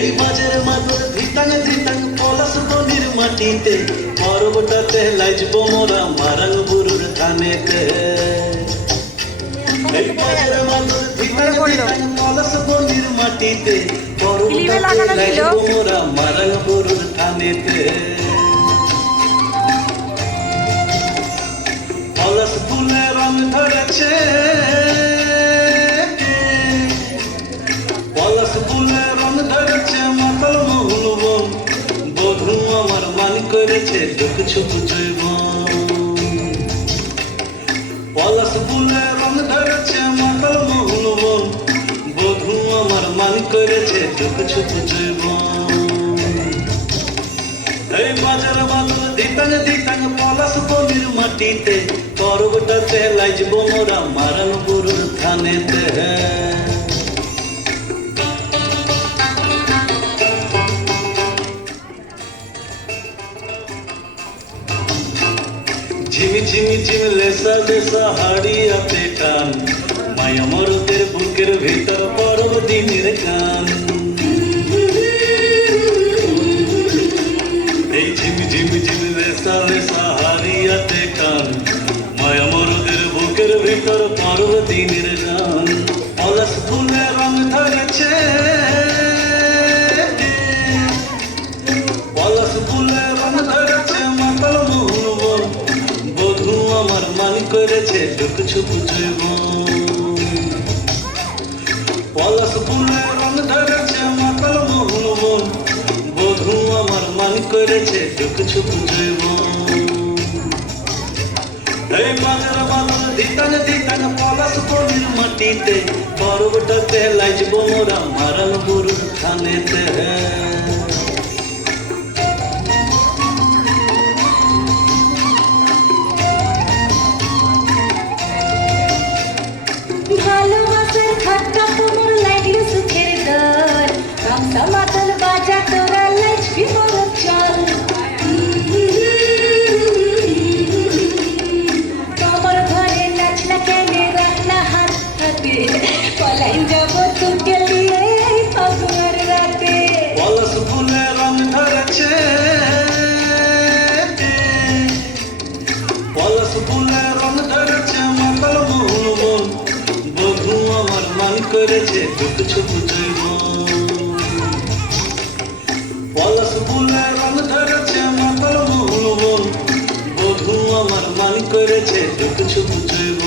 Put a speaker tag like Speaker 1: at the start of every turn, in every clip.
Speaker 1: এই মাঝের মাদুর ধিতাং ধিতাং পলাশ বনির মাটিতে পর্বটাতে লাজব মোরা মারাং বুরুর থানেতে এই মাঝের মাদুর ধিতাং ধিতাং পলাশ বনির মাটিতে পর্বটাতে মোরা মারাং ধরেছে মাতাল বন বধু আমার মান করেছে দুঃখ ছুপ জৈব পলাশ রং ধরেছে বন বধু আমার মান করেছে দুঃখ ছুপ এই বাজার বাদল দিতাং দিতাং পলাশ বলির মাটিতে করবটাতে লাইজব মোরা মারান গুরুর থানেতে। ঝিমি ঝিমি ঝিম লেসা লেসা হাড়িয়াতে টান। মায়া মরদের বুকের ভিতর পরব দিনের গান। এই ঝিমি ঝিমি ঝিমি লেসা লেসা হারিয়াতে কান মায়া মরদের বুকের ভিতর পরব দিনের গান। পলাশ ফুলে মান করেছে দুঃখ ছুপ জৈব পলাশ ফুলে রং ধরেছে মাতাল মোহন বন বধু আমার মান করেছে দুঃখ ছুপ জৈব এই বাজার বাজার দিতান দিতান পলাশ বনির মাটিতে পর্বটাতে লাইজব মোরা মারাল গুরুর থানেতে
Speaker 2: ভালোবাসার
Speaker 1: করেছে দুঃখ ছুপ জৈব পলাশ ফুলে রং ধরেছে মাতাল মোহন বন বধু আমার মান করেছে দুঃখ ছুপ জৈব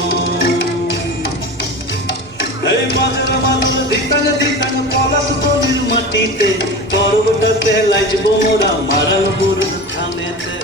Speaker 1: এই বাজার বাজার দিতাং দিতাং পলাশ বনির মাটিতে। পর্বটাতে লাইজব মোরা মারাল গুরুর থানেতে।